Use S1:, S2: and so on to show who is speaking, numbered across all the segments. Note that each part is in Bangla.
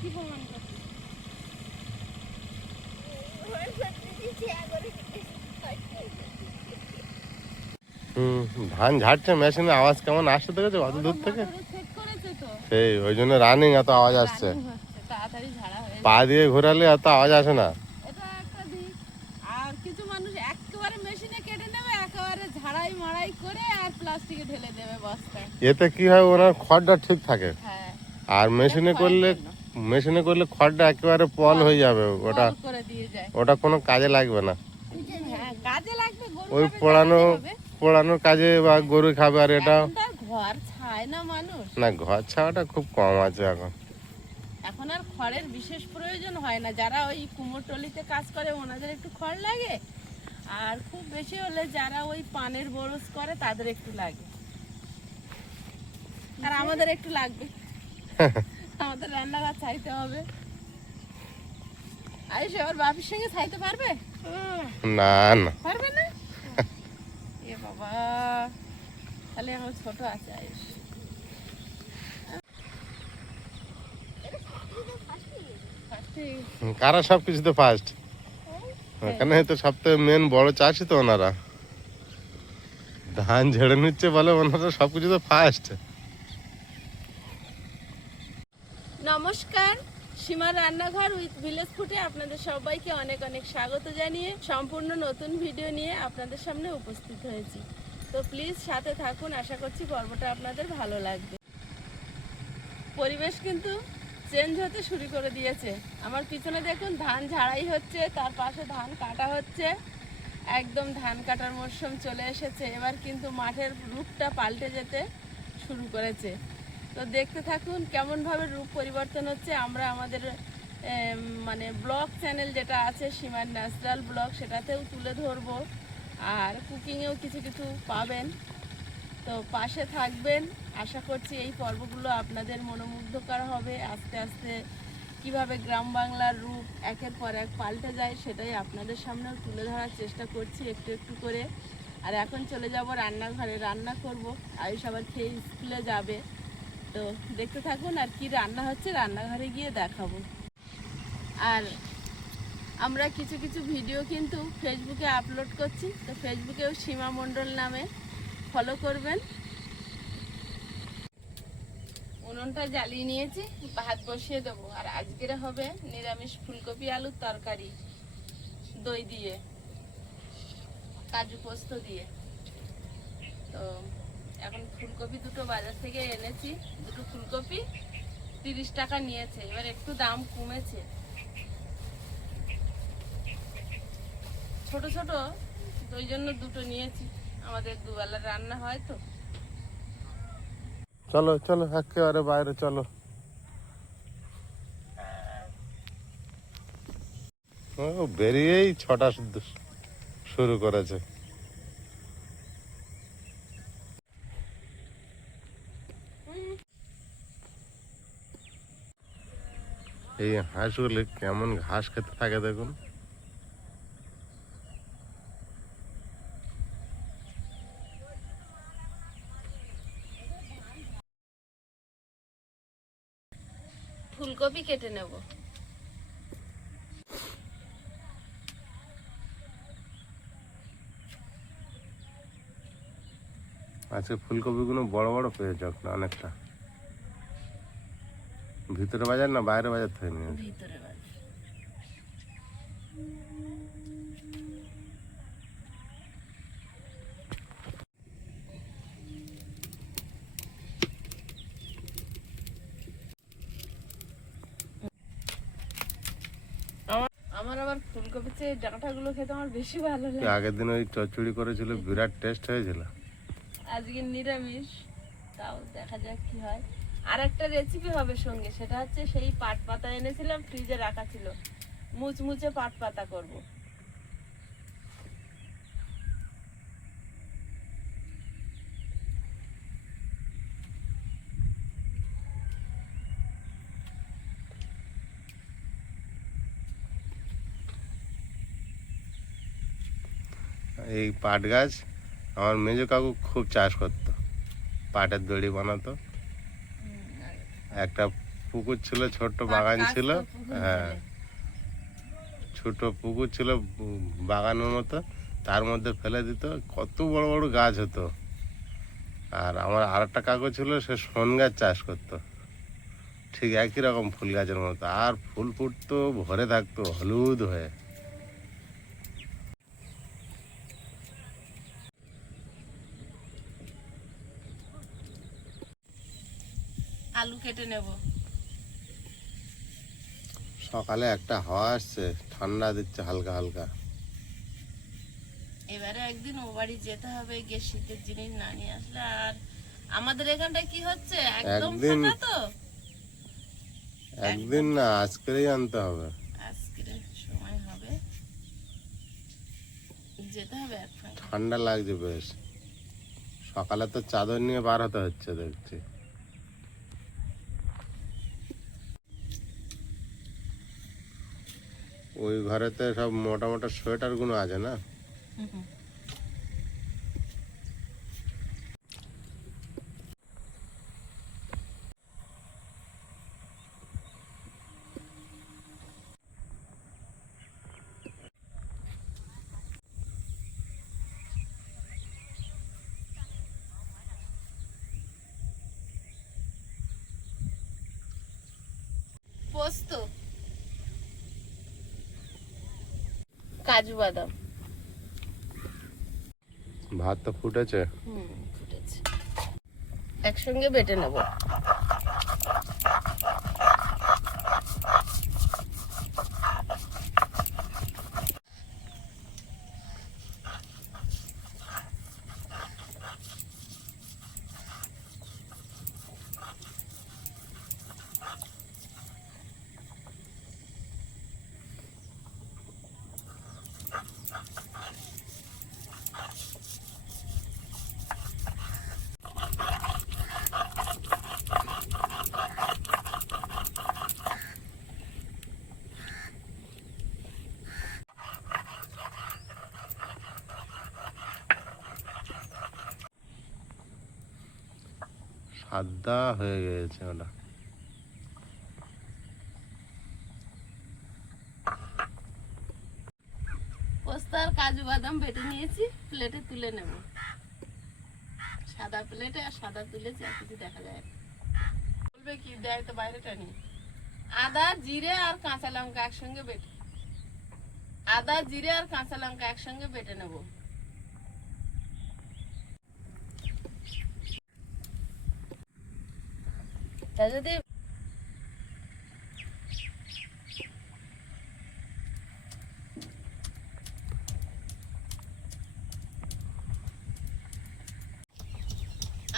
S1: কি প্রমাণ
S2: ধান ঝাড়ছে মেশিনে আওয়াজ কেমন আসছে দেখেছ অত দূর থেকে? সেই ওই জন্য রানিং এত আওয়াজ আসছে। পা দিয়ে ঘোরালে এত আওয়াজ আসে না। এতে কি হয় ওনার খড়টা ঠিক থাকে।
S1: হ্যাঁ।
S2: আর মেশিনে করলে মেশিনে করলে খড়টা একেবারে পল হয়ে যাবে ওটা ওটা কোনো কাজে লাগবে না।
S1: হ্যাঁ কাজে লাগবে
S2: ওই পোড়ানো পোড়ানোর কাজে বা গরু খাবে আর এটা
S1: ঘর ছায় না মানুষ।
S2: না ঘর ছাওয়াটা খুব কম আছে এখন।
S1: এখন আর খড়ের বিশেষ প্রয়োজন হয় না। যারা ওই কুমোরটলিতে কাজ করে ওনাদের একটু খড় লাগে। আর খুব বেশি হলে যারা ওই পানের বরস করে তাদের একটু লাগে। আর আমাদের একটু লাগবে। আমাদের রান্নাঘর ছাইতে হবে। আয়ুষ আবার বাপির সঙ্গে ছাইতে পারবে?
S2: না না।
S1: পারবে না? এ বাবা তাহলে আমার ছোট আছে আয়ুষ।
S2: কারা সব কিছুতে ফার্স্ট এখানে তো সবথেকে মেন বড় চাষি তো ওনারা। ধান ঝেড়ে নিচ্ছে বলে ওনারা সব কিছুতে ফার্স্ট
S1: নমস্কার সীমার রান্নাঘর উইথ ভিলেজ ফুটে আপনাদের সবাইকে অনেক অনেক স্বাগত জানিয়ে সম্পূর্ণ নতুন ভিডিও নিয়ে আপনাদের সামনে উপস্থিত হয়েছি। তো প্লিজ সাথে থাকুন, আশা করছি পর্বটা আপনাদের ভালো লাগবে। পরিবেশ কিন্তু চেঞ্জ হতে শুরু করে দিয়েছে। আমার পিছনে দেখুন, ধান ঝাড়াই হচ্ছে, তার পাশে ধান কাটা হচ্ছে। একদম ধান কাটার মরশুম চলে এসেছে। এবার কিন্তু মাঠের রূপটা পাল্টে যেতে শুরু করেছে। তো দেখতে থাকুন, কেমনভাবে রূপ পরিবর্তন হচ্ছে। আমরা আমাদের মানে ব্লগ চ্যানেল যেটা আছে, সীমার ন্যাচারাল ব্লগ, সেটাতেও তুলে ধরবো। আর কুকিংয়েও কিছু কিছু পাবেন। তো পাশে থাকবেন। আশা করছি এই পর্বগুলো আপনাদের মনোমুগ্ধকর হবে। আস্তে আস্তে কীভাবে গ্রাম বাংলার রূপ একের পর এক পাল্টে যায়, সেটাই আপনাদের সামনেও তুলে ধরার চেষ্টা করছি একটু একটু করে। আর এখন চলে যাব রান্নাঘরে। রান্না করব। আয়ুষ আবার খেয়ে স্কুলে যাবে। তো দেখতে থাকুন আর কি রান্না হচ্ছে। রান্নাঘরে গিয়ে দেখাবো। আর আমরা কিছু কিছু ভিডিও কিন্তু ফেসবুকে আপলোড করছি। তো ফেসবুকেও সীমা মণ্ডল নামে ফলো করবেন। উনুনটা জ্বালিয়ে নিয়েছি, ভাত বসিয়ে দেবো। আর আজকের হবে নিরামিষ ফুলকপি আলুর তরকারি, দই দিয়ে, কাজু পোস্ত দিয়ে। তো এখন ফুলকপি দুটো বাজার থেকে এনেছি। দুটো ফুলকপি তিরিশ টাকা নিয়েছে। এবার একটু দাম কমেছে। ছোট ছোট ওই জন্য দুটো নিয়েছি। আমাদের দুবেলা রান্না হয় তো।
S2: চলো চলো, একেবারে বাইরে চলো। ও, বেরিয়েই ছটা শুরু করেছে। এই হাঁসগুলি কেমন ঘাস খেতে থাকে দেখুন।
S1: ফুলকপি কেটে নেব।
S2: আজকে ফুলকপিগুলো বড় বড় পেয়েছে না অনেকটা? ভিতরে বাজার না বাইরে বাজার থেকে নিয়ে?
S1: ভিতরে বাড়ি। আমার- আমার আবার চেয়ে ডাঁটাগুলো খেতে আমার বেশি ভালো লাগে।
S2: আগের দিন ওই চচ্চড়ি করেছিল বিরাট টেস্ট হয়েছিল।
S1: আজকে নিরামিষ তাও দেখা যাক কি হয়। আর একটা রেসিপি হবে সঙ্গে সেটা হচ্ছে সেই পাট পাতা এনেছিলাম ফ্রিজে রাখা ছিল। মুচমুচে পাট পাতা করব।
S2: এই পাট গাছ আমার মেজো কাকু খুব চাষ করতো। পাটের দড়ি বানাতো। একটা পুকুর ছিল ছোট্ট বাগান ছিল। হ্যাঁ। ছোট পুকুর ছিল বাগানের মতো। তার মধ্যে ফেলে দিত। কত বড় বড় গাছ হতো। আর আমার আর একটা কাকু ছিল সে শন গাছ চাষ করতো। ঠিক একই রকম ফুল গাছের মতো। আর ফুল ফুটতো ভরে থাকতো হলুদ হয়ে।
S1: কেটে নেব।
S2: সকালে একটা হাওয়া আসছে ঠান্ডা দিচ্ছে হালকা হালকা।
S1: এবারে একদিন ও বাড়ি যেতে হবে গিয়ে শীতের জিনিস না নিয়ে আসলে আর আমাদের এখানটা কি হচ্ছে? একদম ফাঁকা তো?
S2: একদিন না আজকেরই আনতে হবে।
S1: আজকের সময় হবে। যেতে হবে
S2: ঠান্ডা লাগছে বেশ। সকালে তো চাদর নিয়ে বার হতে হচ্ছে দেখছি। ওই ঘরেতে সব মোটা মোটা সোয়েটারগুলো আছে না?
S1: হুম হুম। পোস্ত কাজু বাদাম।
S2: ভাত তো ফুটেছে।
S1: হুম ফুটেছে। একসঙ্গে বেটে নেব।
S2: সাদা হয়ে গেছে ওটা।
S1: পোস্ত আর কাজু বাদাম বেটে নিয়েছি, প্লেটে তুলে নেব। সাদা প্লেটে আর সাদা তুলেছি আর কিছু দেখা যায়। বলবে কি দেয় তো বাইরেটা নিয়ে আদা, জিরে আর কাঁচা লঙ্কা একসঙ্গে বেটে। আদা, জিরে আর কাঁচা লঙ্কা একসঙ্গে বেটে নেব। তা যদি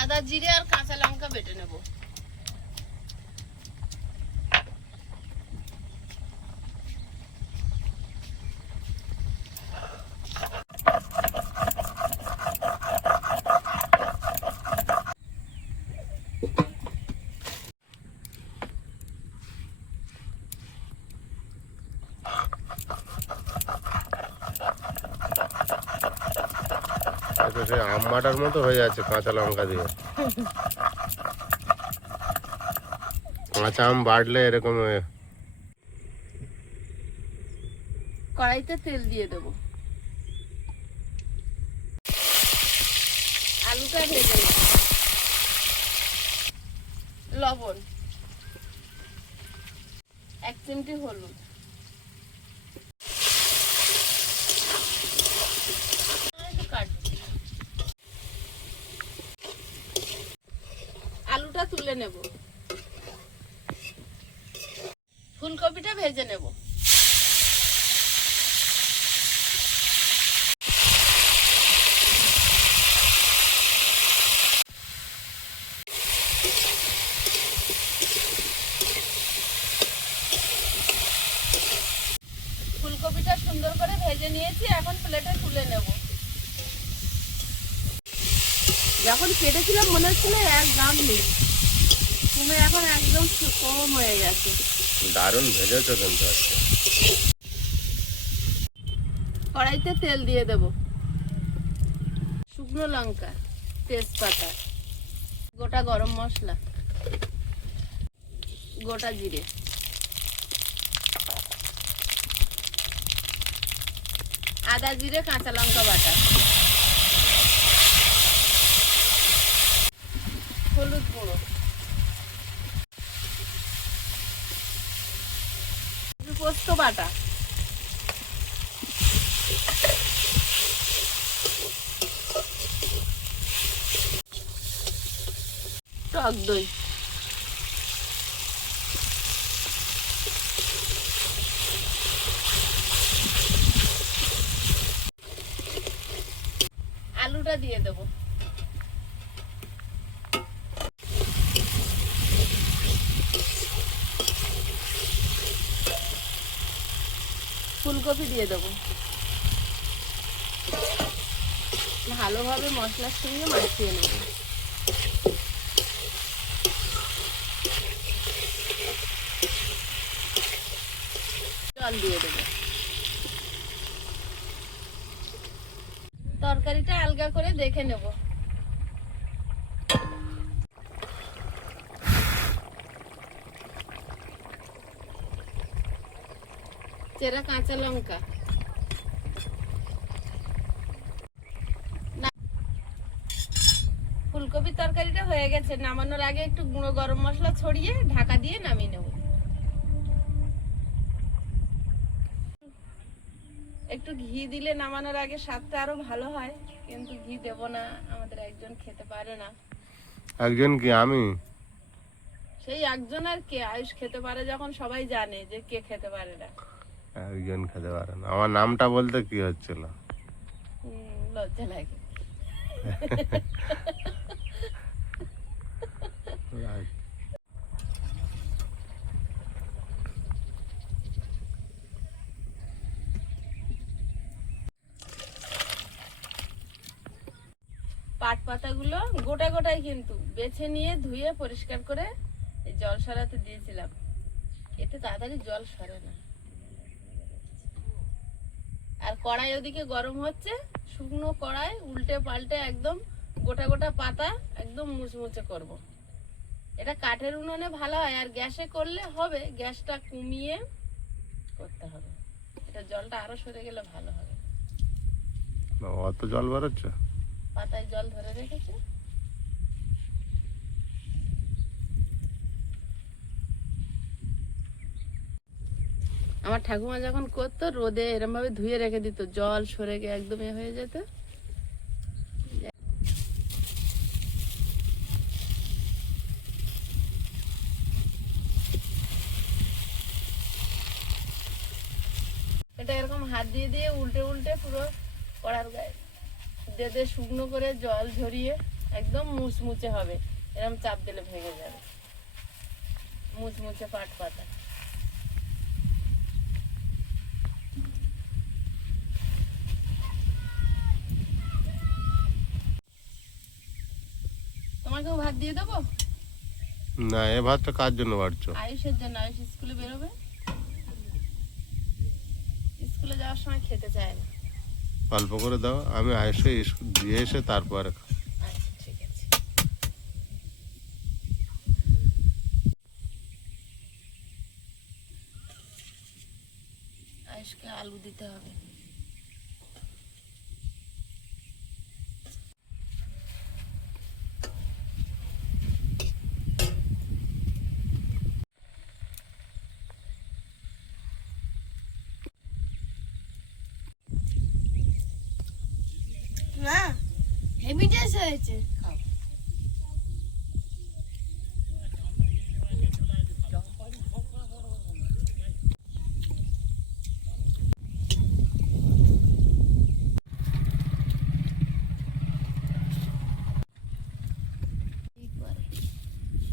S1: আদা জিরে আর কাঁচা লঙ্কা বেটে নেব
S2: এটা আম্মাটার মতো হয়ে যাচ্ছে কাঁচা লঙ্কা দিয়ে। কাঁচা আম বাড়লে এরকম
S1: কড়াইতে তেল দিয়ে দেব। আলুটা ভেজে লবণ। এক চিমটি হলুদ একটু কাটছি। আলুটা তুলে নেব। ফুলকপিটা ভেজে নেব। ফুলকপিটা সুন্দর করে ভেজে নিয়েছি, এখন প্লেটে তুলে নেব। যখন কেটেছিলাম মনে হচ্ছিল এক গ্রাম নেই। তুমি এখন একদম কম হয়ে গেছে।
S2: দারুণ ভেজেছো কিন্তু আজকে।
S1: কড়াইতে তেল দিয়ে দেব। শুকনো লঙ্কা তেজপাতা গোটা গরম মশলা গোটা জিরে। আদা জিরে কাঁচা লঙ্কা বাটা। হলুদ গুঁড়ো একটু পোস্ত বাটা। টক দই। আলুটা দিয়ে দেবো। ফুলকপি দিয়ে দেবো। ভালোভাবে মশলার সঙ্গে মাখিয়ে নেব। জল দিয়ে দেবো। তরকারিটা আলগা করে দেখে নেব। চেরা কাঁচা লঙ্কা। ফুলকপির তরকারিটা হয়ে গেছে। নামানোর আগে একটু গুঁড়ো গরম মশলা ছড়িয়ে ঢাকা দিয়ে নামিয়ে নেব। একটু ঘি দিলে নামানোর আগে স্বাদটা আরও ভালো হয় কিন্তু ঘি দেব না। আমাদের একজন খেতে পারে না।
S2: একজন কি আমি?
S1: সেই একজন আর কে? আয়ুষ খেতে পারে যখন সবাই জানে যে কে খেতে পারে না।
S2: একজন খেতে পারে না। আমার নামটা বলতে কি হচ্ছিল
S1: লজ্জা লাগে। পাট পাতাগুলো গোটা গোটাই কিন্তু বেছে নিয়ে ধুয়ে পরিষ্কার করে জল সরাতে দিয়েছিলাম। এতে তাড়াতাড়ি জল সরে না। আর কড়াই ওদিকে গরম হচ্ছে শুকনো কড়াই উল্টে পাল্টে একদম গোটা গোটা পাতা একদম মুচমুচে করব। এটা কাঠের উনুনে ভালো হয় আর গ্যাসে করলে হবে গ্যাসটা কমিয়ে করতে হবে। এটা জলটা আরও সরে গেলে ভালো হবে।
S2: অত জল বেরোচ্ছে?
S1: পাতায় জল ধরে রেখেছে। আমার ঠাকুমা যখন করতো, রোদে এরম ভাবে ধুয়ে রেখে দিত, জল সরে গিয়ে একদম এ হয়ে যেত। এটা এরকম হাত দিয়ে দিয়ে উল্টে উল্টে পুরো কড়ার গায়ে। দিয়ে শুকনো করে জল ঝরিয়ে একদম মুচমুচে হবে। এরকম চাপ দিলে ভেঙে যাবে। মুচমুচে পাট পাতা তোমাকেও ভাত দিয়ে দেবো?
S2: না এ ভাতটা কার জন্য বাড়ছো?
S1: আয়ুষের জন্য আয়ুষ স্কুলে বেরোবে। স্কুলে যাওয়ার সময় খেতে চায় না।
S2: অল্প করে দাও আমি এসে দিয়ে এসে তারপরে।
S1: আচ্ছা আয়ুষকে আলু দিতে হবে
S3: না টেস্ট হয়েছে।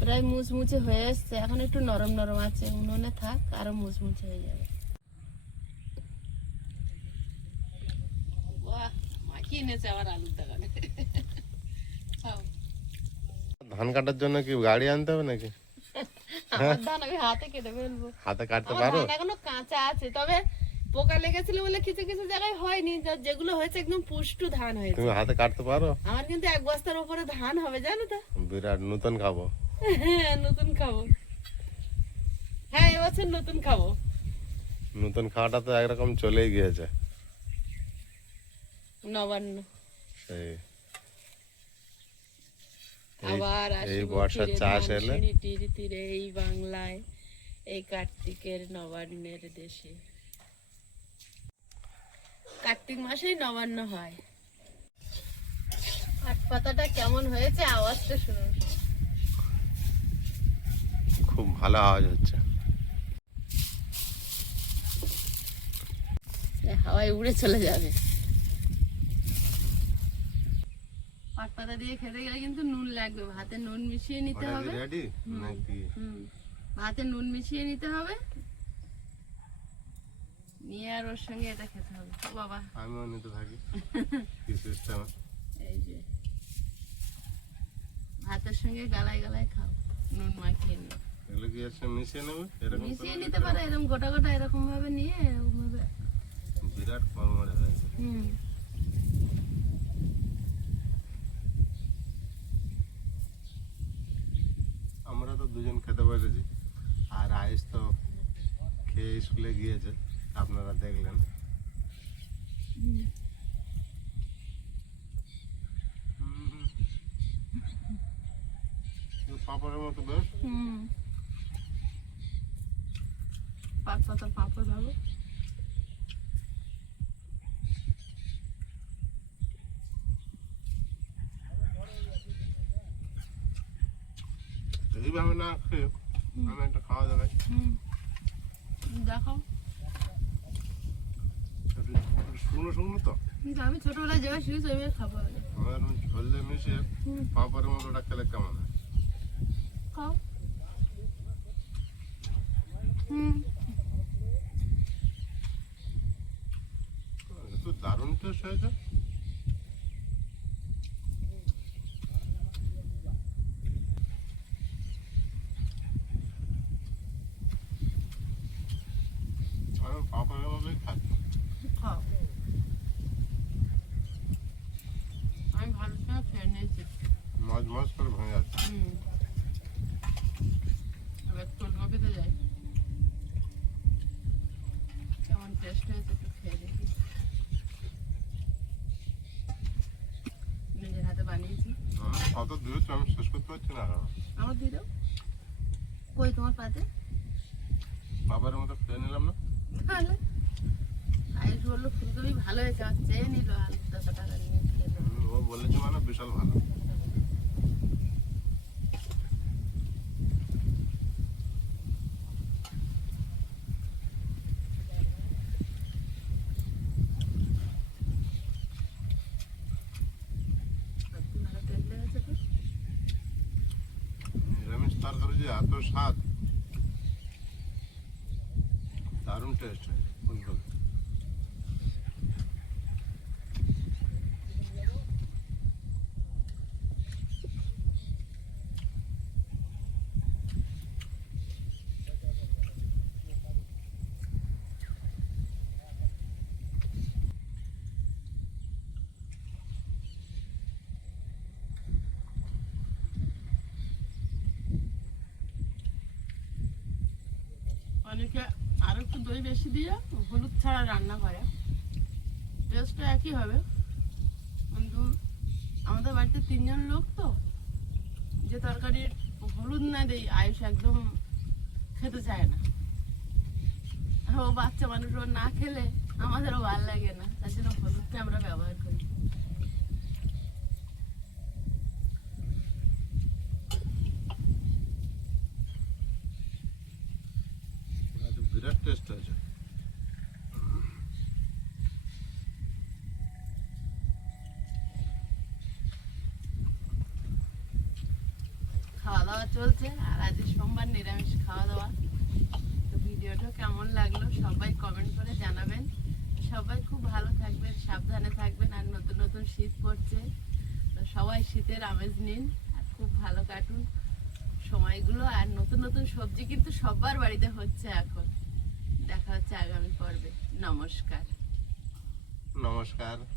S1: প্রায় মুচমুচে হয়ে এসছে। এখন একটু নরম নরম আছে। উনুনে থাক, আরও মুচমুচে হয়ে যাবে। মাখিয়ে এনেছে আবার আলুর দোকানে খাও
S2: ধান কাটার জন্য কি গাড়ি আনতে হবে নাকি?
S1: আমার ধান আমি হাতে কেটে ফেলব।
S2: হাতে কাটতে পারো?
S1: এখনও কাঁচা আছে তবে পোকা লেগেছিল বলে কিছু কিছু জায়গায় হয়নি। যেগুলো হয়েছে একদম পুষ্টু ধান হয়েছে।
S2: তুমি হাতে কাটতে পারো?
S1: আমার কিন্তু এক বস্তার উপরে ধান হবে জানো তো?
S2: বিরাট নতুন খাব।
S1: হ্যাঁ, নতুন খাব। বছর নতুন খাব।
S2: নতুন খাওয়াটা তো একরকম চলেই গিয়েছে।
S1: নবান্ন।
S2: সেই।
S1: আবার
S2: এই বর্ষার চাষ এলে?
S1: তীরে এই বাংলায় এই কার্তিকের নবান্নের দেশে। কার্তিক মাসেই নবান্ন হয়। পাতাটা কেমন হয়েছে? আওয়াজটা শুনুন।
S2: খুব ভালো আওয়াজ হচ্ছে।
S1: হাওয়ায় উড়ে চলে যাবে পাট পাতা দিয়ে খেতে গেলে কিন্তু নুন লাগবে। ভাতে নুন মিশিয়ে নিতে হবে।
S2: রেডি? নাকি?
S1: ভাতে নুন মিশিয়ে নিতে হবে। নিয়ে আর ওর সঙ্গে এটা খেতে হবে। ও বাবা।
S2: আমিও নিতে থাকি। কি সিস্টেম
S1: এই যে। ভাতের সঙ্গে গালায় গালায় খাও। নুন মাখিয়ে নিয়ে
S2: এগুলো কি এসে মিশিয়ে নেবে? এরকম
S1: মিশিয়ে নিতে পারে। এরকম গোটা গোটা এরকম ভাবে নিয়ে এরকম ভাবে
S2: বিরাট কর্মরে হয়েছে
S1: হুম
S2: আমরা তো দুজন খেতে বসেছি। আর আয়েস তো খেয়ে স্কুলে গিয়েছে, আপনারা দেখলেন। পাপড়ের মতো বেশ।
S1: পাঁচ পাতা পাঁপড় ভাবো
S2: এইভাবে না খেয়ে আমি একটা খাওয়া
S1: দেখো
S2: তো?
S1: আমি ছোটবেলায় যেভাবে শিখেছি ওইভাবে খাব
S2: আমার এরকম ঝোল দিয়ে মিশিয়ে
S1: হুম।
S2: পাঁপড়ের মতো ওটা খেলে কেমন হয়?
S1: খাও। হুম।
S2: তো দারুণ টেস্ট হয়েছে আমি পাঁপড়ের মতোই খাচ্ছি
S1: খাও আমি ভালো করে
S2: ভেঙে যাচ্ছে।
S1: ফুলকপিতে যাই। কেমন টেস্ট হয়েছে একটু খেয়ে দেখি। নিজের হাতে বানিয়েছি।
S2: কত দিয়েছি আমি শেষ করতে পারছি না
S1: আমার দাও। কই তোমার পাতে?
S2: পাঁপড়ের মতো খেয়ে নিলাম না?
S1: তাহলে। আয়ুষ বলল ফুলকপি ভালো হয়েছে আমার চেয়ে নিল আলু দশ টাকা নিয়ে। খেয়ে নেব।
S2: হুম, ও বলেছে মানে বিশাল ভালো
S1: একটু ভালো টেস্ট লেগেছে তো
S2: নিরামিষ তরকারি যে এত স্বাদ দারুণ টেস্ট হয়েছে ফুলকপি
S1: অনেকে আরও একটু দই বেশি দিয়ে হলুদ ছাড়া রান্না করে। টেস্টটা একই হবে। কিন্তু আমাদের বাড়িতে তিনজন লোক তো, যে তরকারি হলুদ না দেই, আয়ুষ একদম খেতে চায় না। ও বাচ্চা মানুষ না খেলে আমাদেরও ভালো লাগে না, তার জন্য হলুদটা আমরা ব্যবহার করি
S2: আজ
S1: সবাই খুব ভালো সাবধানে থাকবেন, আর নতুন নতুন শীত পড়ছে। সবাই শীতের আমেজ নিন, আর খুব ভালো সময়গুলো। আর নতুন নতুন সবজি কিন্তু সবার বাড়িতে হচ্ছে এখন। দেখা হচ্ছে আগামী পর্বে। নমস্কার।
S2: নমস্কার।